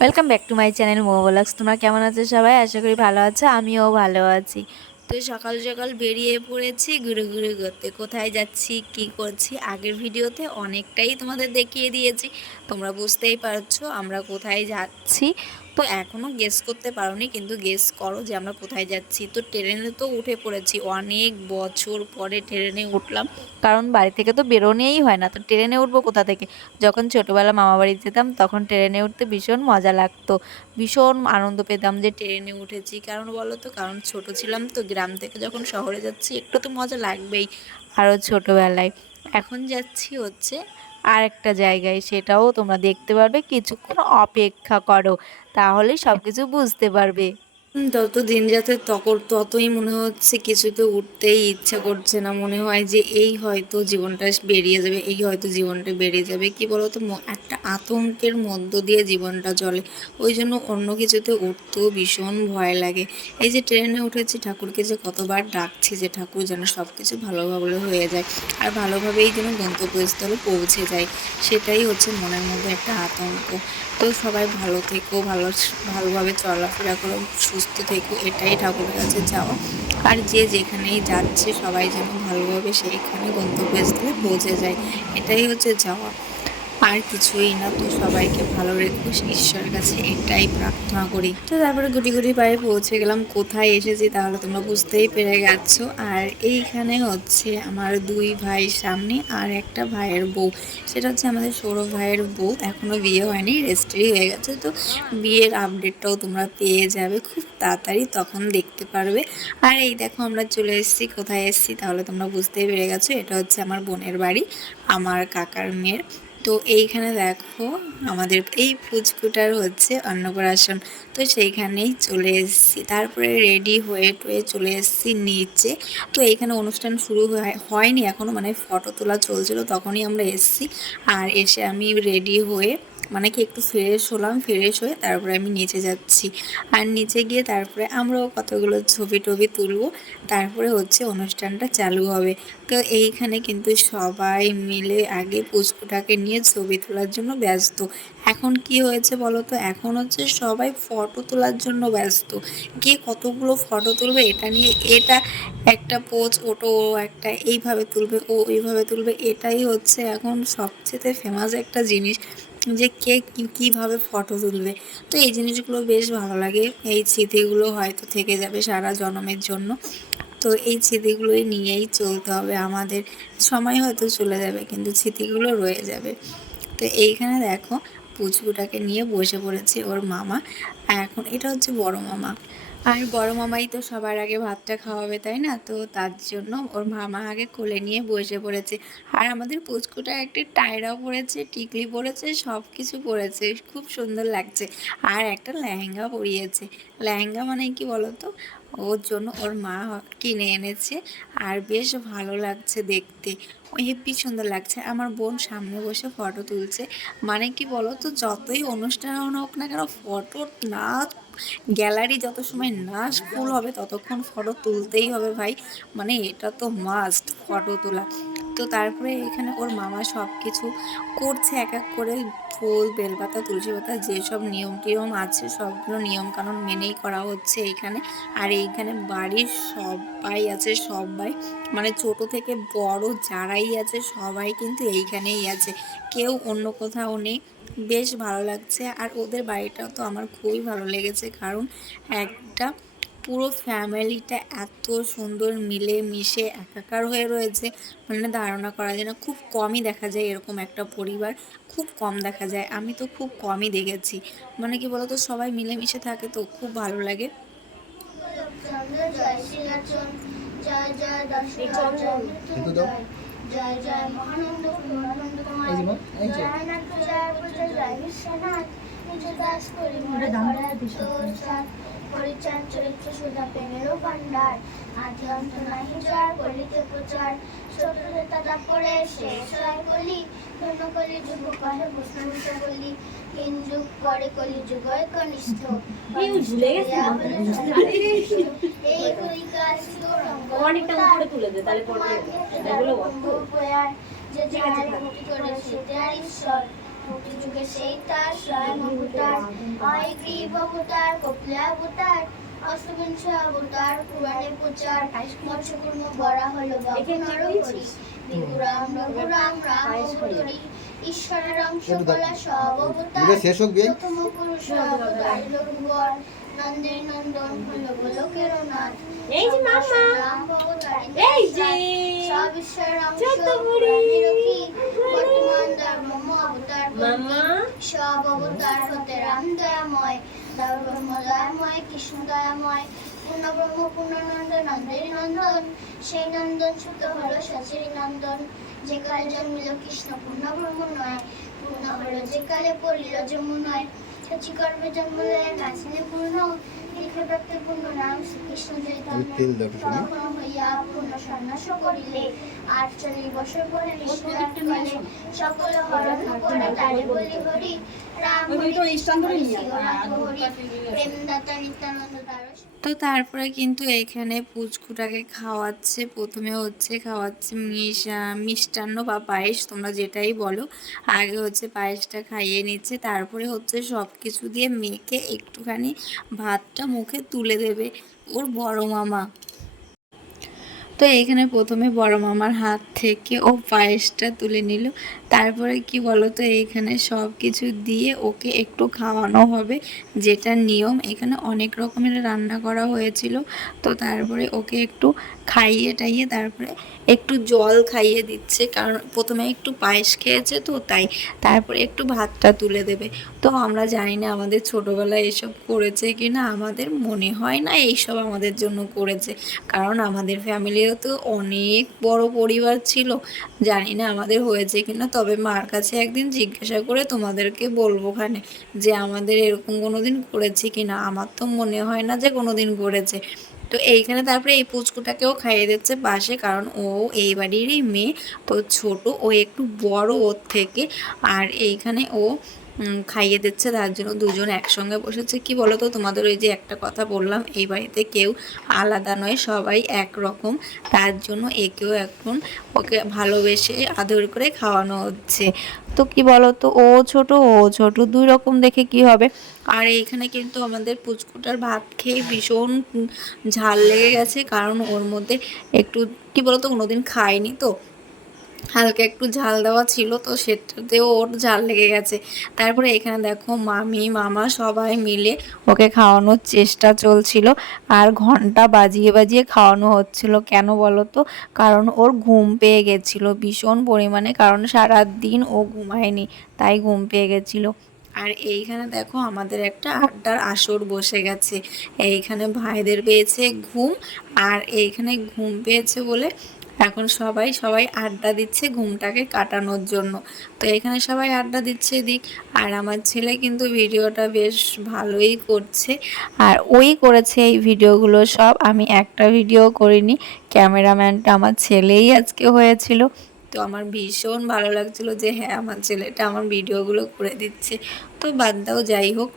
Welcome back to my channel Momo vlogs. তোমরা কেমন আছো সবাই? আশা করি ভালো আছো, আমিও ভালো আছি। তো সকাল সকাল বেরিয়ে পড়েছি ঘুরে ঘুরে করতে। কোথায় যাচ্ছি, কি করছি আগের ভিডিওতে অনেকটাই তোমাদের দেখিয়ে দিয়েছি, তোমরা বুঝতেই পারছো আমরা কোথায় যাচ্ছি। তো এখনও গেস করতে পারোনি, কিন্তু গেস করো যে আমরা কোথায় যাচ্ছি। তো ট্রেনে তো উঠে পড়েছি, অনেক বছর পরে ট্রেনে উঠলাম, কারণ বাড়ি থেকে তো বেরোনেই হয় না, তো ট্রেনে উঠবো কোথা থেকে। যখন ছোটোবেলা মামা বাড়ি যেতাম তখন ট্রেনে উঠতে ভীষণ মজা লাগতো, ভীষণ আনন্দ পেতাম যে ট্রেনে উঠেছি। কারণ বলো তো, কারণ ছোট ছিলাম তো, গ্রাম থেকে যখন শহরে যাচ্ছি একটু তো মজা লাগবেই। আরও ছোটোবেলায় এখন যাচ্ছি হচ্ছে আর একটা জায়গায়, সেটাও তোমরা দেখতে পারবে, কিছুক্ষণ অপেক্ষা করো তাহলে সব কিছু বুঝতে পারবে। যত দিন যাচ্ছে ততই মনে হচ্ছে কিছুতে উঠতেই ইচ্ছা করছে না, মনে হয় যে এই হয়তো জীবনটা বেরিয়ে যাবে, এই হয়তো জীবনটা বেরিয়ে যাবে। কি বলতো, একটা আতঙ্কের মধ্য দিয়ে জীবনটা চলে, ওই জন্য অন্য কিছুতে উঠতেও ভীষণ ভয় লাগে। এই যে ট্রেনে উঠেছি, ঠাকুরকে যে কতবার ডাকছি যে ঠাকুর যেন সব কিছু ভালোভাবে হয়ে যায় আর ভালোভাবেই যেন গন্তব্যস্থলে পৌঁছে যায়, সেটাই হচ্ছে মনের মধ্যে একটা আতঙ্ক। তো সবাই ভালো থেকো, ভালোভাবে চলাফেরা করো, সুস্থ থেকো, এটাই ঠাকুরের কাছে চাওয়া। আর যে যেখানেই যাচ্ছে সবাই যেন ভালোভাবে সেইখানে গন্তব্যস্থলে পৌঁছে যায়, এটাই হচ্ছে চাওয়া, আর কিছুই না। তো সবাইকে ভালো রেখো, ঈশ্বরের কাছে এটাই প্রার্থনা করি। তো তারপরে গুটি গুটি পায়ে পৌঁছে গেলাম। কোথায় এসেছি তাহলে তোমরা বুঝতেই পেরে গেছো। আর এইখানে হচ্ছে আমার দুই ভাই সামনে আর একটা ভাইয়ের বউ, সেটা হচ্ছে আমাদের সৌরভ ভাইয়ের বউ, এখনও বিয়ে হয়নি, রেজিস্ট্রি হয়ে গেছে। তো বিয়ের আপডেটটাও তোমরা পেয়ে যাবে খুব তাড়াতাড়ি, তখন দেখতে পারবে। আর এই দেখো আমরা চলে এসেছি, কোথায় এসেছি তাহলে তোমরা বুঝতেই পেরে গেছো, এটা হচ্ছে আমার বোনের বাড়ি, আমার কাকার মেয়ের। তো এইখানে দেখো আমাদের এই পুচকুটার হচ্ছে অন্নপ্রাশন, তো সেইখানেই চলে এসেছি। তারপরে রেডি হয়ে টয়ে চলে এসেছি নিচে। তো এইখানে অনুষ্ঠান শুরু হয়নি এখনও, মানে ফটো তোলা চলছিল তখনই আমরা এসেছি। আর এসে আমি রেডি হয়ে মানে কি একটু ফ্রেশ হলাম, ফ্রেশ হয়ে তারপরে আমি নিচে যাচ্ছি। আর নিচে গিয়ে তারপরে আমরাও কতগুলো ছবি টবি তুলবো, তারপরে হচ্ছে অনুষ্ঠানটা চালু হবে। তো এইখানে কিন্তু সবাই মিলে আগে পুচকুটাকে নিয়ে ছবি তোলার জন্য ব্যস্ত। এখন কি হয়েছে বলো তো, এখন হচ্ছে সবাই ফটো তোলার জন্য ব্যস্ত, কে কতগুলো ফটো তুলবে এটা নিয়ে, এটা একটা পোজ, ওটো ও একটা এইভাবে তুলবে, ও এইভাবে তুলবে, এটাই হচ্ছে এখন সবচেয়ে ফেমাস একটা জিনিস, যে কে কীভাবে ফটো তুলবে। তো এই জিনিসগুলো বেশ ভালো লাগে, এই স্মৃতিগুলো হয়তো থেকে যাবে সারা জন্মের জন্য। তো এই স্মৃতিগুলোই নিয়েই চলতে হবে আমাদের, সময় হয়তো চলে যাবে কিন্তু স্মৃতিগুলো রয়ে যাবে। তো এইখানে দেখো পুচকুটাকে নিয়ে বসে পড়েছে ওর মামা, এখন এটা হচ্ছে বড় মামা, আর বড় মামাই তো সবার আগে ভাতটা খাওয়াবে তাই না, তো তার জন্য ওর মামা আগে কোলে নিয়ে বসে পড়েছে। আর আমাদের পুচকুটা একটা টায়রাও পরেছে, টিকলি পরেছে, সব কিছু পরেছে, খুব সুন্দর লাগছে। আর একটা লেহেঙ্গা পরিয়েছে, লেহেঙ্গা মানে কি বলতো, ওর জন্য ওর মা কিনে এনেছে, আর বেশ ভালো লাগছে দেখতে, হেব্বি সুন্দর লাগছে। আমার বোন সামনে বসে ফটো তুলছে, মানে কি বলো তো, যতই অনুষ্ঠান হোক না কেন, ফটো না, গ্যালারি যত সময় না ফুল হবে ততক্ষণ ফটো তুলতেই হবে ভাই, মানে এটা তো মাস্ট ফটো তোলা। তো তারপরে এখানে ওর মামা সব কিছু করছে এক এক করে, ফুল, বেলপাতা, তুলসী পাতা, যেসব নিয়ম টিয়ম আছে সবগুলো নিয়মকানুন মেনেই করা হচ্ছে এইখানে। আর এইখানে বাড়ির সবাই আছে, সবাই মানে ছোট থেকে বড় যারাই আছে সবাই কিন্তু এইখানেই আছে, কেউ অন্য কোথাও নেই। বেশ ভালো লাগছে। আর ওদের বাড়িটাও তো আমার খুবই ভালো লেগেছে, কারণ একটা পুরো ফ্যামিলিটা এত সুন্দর মিলে মিশে একাকার হয়ে রয়েছে, মানে ধারণা করা যায় না। খুব কমই দেখা যায় এরকম একটা পরিবার, খুব কম দেখা যায়, আমি তো খুব কমই দেখেছি। মানে কি বলতো, সবাই মিলেমিশে থাকে তো খুব ভালো লাগে। জয় শ্রীরাচন, জয় জয় দশরথ, জয় মৃত্যু, জয় জয় মহানন্দ পূর্ণানন্দ কুমার, জয় অনাথ, জয় পূজা, জয় বিশ্বনাথ, নিজ দাস পরিচান চরিত্র সুধা প্রেমেরও ভান্ডার, আদি অন্ত নাহি জয় কলিতে প্রচার, শত্রুতা তাপ করে শেষ হয় কলি, ধন্য কলি যুগ কহে বৈষ্ণবিত বলি, তিন যুগ পরে কলি যুগ কনিষ্ঠ, ভুলে গেছে এই কলিকাল অনেকটা উপরে তুলে দে, তাহলে পরে যে যার ভক্তি করে সে তার ঈশ্বর, ভক্তি যুগে সেই তার স্বয়ং অবতার, অগ্রিব অবতার, কপিলা অবতার, অষ্টবিংশ অবতার, পুরাণে প্রচার, মৎস্যকূর্ম বরা হলো নরহরি, বিপুরাম রঘুরাম রাম অবতারি, ঈশ্বরের অংশ বলা সব অবতার, প্রথম পুরুষ অবতার রঘুবর, নন্দের নন্দন হলো গোলকের নাথ, এই যে মামা রাম অবতারি, এই যে সব ঈশ্বরের অংশ নিরখি, বর্তমান ধর্ম অবতার মামা, সব অবতার হতে রাম দয়াময়, দাও ব্রহ্ম দয়াময়, কৃষ্ণ দয়াময়, পূর্ণ ব্রহ্ম পূর্ণানন্দ নন্দের নন্দন, সেই নন্দন সুত হলো সচরি নন্দন, যে কালে জন্মিল কৃষ্ণ পূর্ণ ব্রহ্ম নয়, পূর্ণ হলো যে কালে পড়িল যমুনায়, সচি গর্ভে জন্ম নেয় নাচিনে পূর্ণ, লিখে ব্যক্তি পূর্ণ নাম শ্রীকৃষ্ণ চৈতন্য, তখন হইয়া পূর্ণ সন্ন্যাস করিলে, ৪৮ বছর পরে বিষ্ণু কলে, সকল হরণ করে তারে বলি হরি, রাম হরি প্রেমদাতা নিত্যানন্দ তার। তো তারপরে কিন্তু এখানে পুচকুটাকে খাওয়াচ্ছে, প্রথমে হচ্ছে খাওয়াচ্ছে মিষ্টান্ন বা পায়েস, তোমরা যেটাই বলো। আগে হচ্ছে পায়েসটা খাইয়ে নিচ্ছে, তারপরে হচ্ছে সব কিছু দিয়ে মেখে একটুখানি ভাতটা মুখে তুলে দেবে ওর বড় মামা। তো এইখানে প্রথমে বড় মামার হাত থেকে ও পায়েসটা তুলে নিল, তারপরে কি বলো তো এইখানে সব কিছু দিয়ে ওকে একটু খাওয়ানো হবে, যেটা নিয়ম। এখানে অনেক রকমের রান্না করা হয়েছিল। তো তারপরে ওকে একটু খাইয়ে টাইয়ে তারপরে একটু জল খাইয়ে দিচ্ছে, কারণ প্রথমে একটু পায়েস খেয়েছে তো তাই। তারপরে একটু ভাতটা তুলে দেবে। তো আমরা জানি না আমাদের ছোটোবেলায় এসব করেছে কি না, আমাদের মনে হয় না এইসব আমাদের জন্য করেছে, কারণ আমাদের ফ্যামিলিও তো অনেক বড় পরিবার ছিল। জানি না আমাদের হয়েছে কিনা, তবে মার কাছে একদিন জিজ্ঞাসা করে তোমাদেরকে বলবো ওখানে যে আমাদের এরকম কোনো দিন করেছি কিনা। আমার তো মনে হয় না যে কোনো দিন করেছে। তো এইখানে তারপরে এই পুচকুটাকেও খাইয়ে দিচ্ছে পাশে, কারণ ও এই বাড়িরই মেয়ে, তো ছোট, ও একটু বড় ওর থেকে। আর এইখানে ও খাইয়ে দিচ্ছে, তার জন্য দুজন একসঙ্গে বসেছে। কি বলো তো, তোমাদের ওই যে একটা কথা বললাম, এই বাড়িতে কেউ আলাদা নয়, সবাই একরকম, তার জন্য একেও এখন ওকে ভালোবেসে আদর করে খাওয়ানো হচ্ছে। তো কি বলো তো, ও ছোট দুই রকম দেখে কি হবে। আর এইখানে কিন্তু আমাদের পুচকুটার ভাত খেয়ে ভীষণ ঝাল লেগে গেছে, কারণ ওর মধ্যে একটু কি বলতো কোনোদিন খায়নি তো, হালকা একটু ঝাল দেওয়া ছিল, তো সেটাতেও ওর ঝাল লেগে গেছে। তারপরে এখানে দেখো মামি মামা সবাই মিলে ওকে খাওয়ানোর চেষ্টা চলছিল, আর ঘন্টা বাজিয়ে বাজিয়ে খাওয়ানো হচ্ছিল। কেন বলো তো, কারণ ওর ঘুম পেয়ে গেছিলো ভীষণ পরিমাণে, কারণ সারাদিন ও ঘুমায়নি, তাই ঘুম পেয়ে গেছিলো। আর এইখানে দেখো আমাদের একটা আড্ডার আসর বসে গেছে। এইখানে ভাইদের পেয়েছে ঘুম, আর এইখানে ঘুম পেয়েছে বলে এখন সবাই সবাই আড্ডা দিচ্ছে ঘুমটাকে কাটানোর জন্য। তো এখানে সবাই আড্ডা দিচ্ছে এদিক, আর আমার ছেলে কিন্তু ভিডিওটা বেশ ভালোই করছে, আর ওই করেছে এই ভিডিওগুলো সব। আমি একটা ভিডিও করিনি, ক্যামেরাম্যানটা আমার ছেলেই আজকে হয়েছিল। তো আমার ভীষণ ভালো লাগছিল যে হ্যাঁ আমার ছেলেটা আমার ভিডিওগুলো করে দিচ্ছে। তো বাদ দাও, যাই হোক।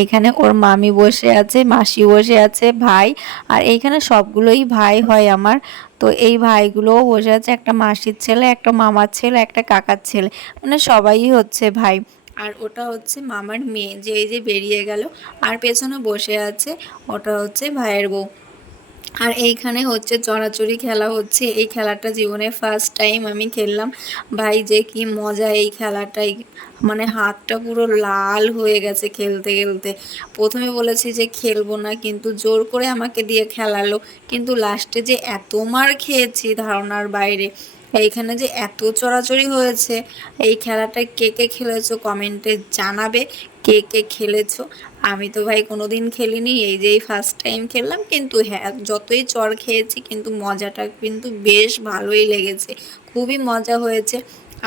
এইখানে ওর মামি বসে আছে, মাসি বসে আছে, ভাই, আর এইখানে সবগুলোই ভাই হয় আমার। তো এই ভাইগুলোও বসে আছে, একটা মাসির ছেলে, একটা মামার ছেলে, একটা কাকার ছেলে, মানে সবাই হচ্ছে ভাই। আর ওটা হচ্ছে মামার মেয়ে, যে এই যে বেরিয়ে গেল, আর পেছনে বসে আছে ওটা হচ্ছে ভাইয়ের বউ। আর এইখানে হচ্ছে চড়াচড়ি খেলা হচ্ছে, এই খেলাটা জীবনে ফার্স্ট টাইম আমি খেললাম। ভাই যে কি মজা এই খেলাটাই, মানে হাতটা পুরো লাল হয়ে গেছে খেলতে খেলতে। প্রথমে বলেছি যে খেলবো না, কিন্তু জোর করে আমাকে দিয়ে খেলালো, কিন্তু লাস্টে যে এত মার খেয়েছি ধারণার বাইরে। এইখানে যে এত চড়াচড়ি হয়েছে, এই খেলাটা কে কে খেলেছো কমেন্টে জানাবে, কে কে খেলেছো। আমি তো ভাই কোনো দিন খেলিনি, এই যে ফার্স্ট টাইম খেললাম, কিন্তু হ্যাঁ যতই চড় খেয়েছি কিন্তু মজাটা কিন্তু বেশ ভালোই লেগেছে, খুবই মজা হয়েছে।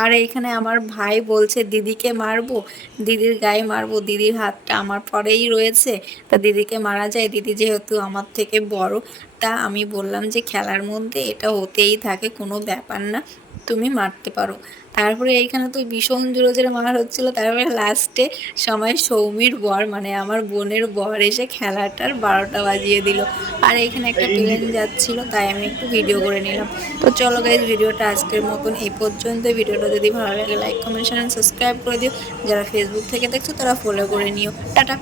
আর এইখানে আমার ভাই বলছে দিদিকে মারবো, দিদির গায়ে মারবো, দিদির হাতটা আমার পরেই রয়েছে, তা দিদিকে মারা যায়, দিদি যেহেতু আমার থেকে বড়। তা আমি বললাম যে খেলার মধ্যে এটা হতেই থাকে, কোনো ব্যাপার না, তুমি মারতে পারো। তারপরে এইখানে তো ভীষণ জোরে জোরে মার হচ্ছিলো। তারপরে লাস্টে সময় সৌমির বর, মানে আমার বোনের বর এসে খেলাটার 12টা বাজিয়ে দিল। আর এখানে একটা প্লেন যাচ্ছিলো, তাই আমি একটু ভিডিও করে নিলাম। তো চলো গাইজ, ভিডিওটা আজকের মতন এই পর্যন্ত। ভিডিওটা যদি ভালো লাগে লাইক কমেন্ট শেয়ার সাবস্ক্রাইব করে দিও। যারা ফেসবুক থেকে দেখছো তারা ফলো করে নিও। টাটা।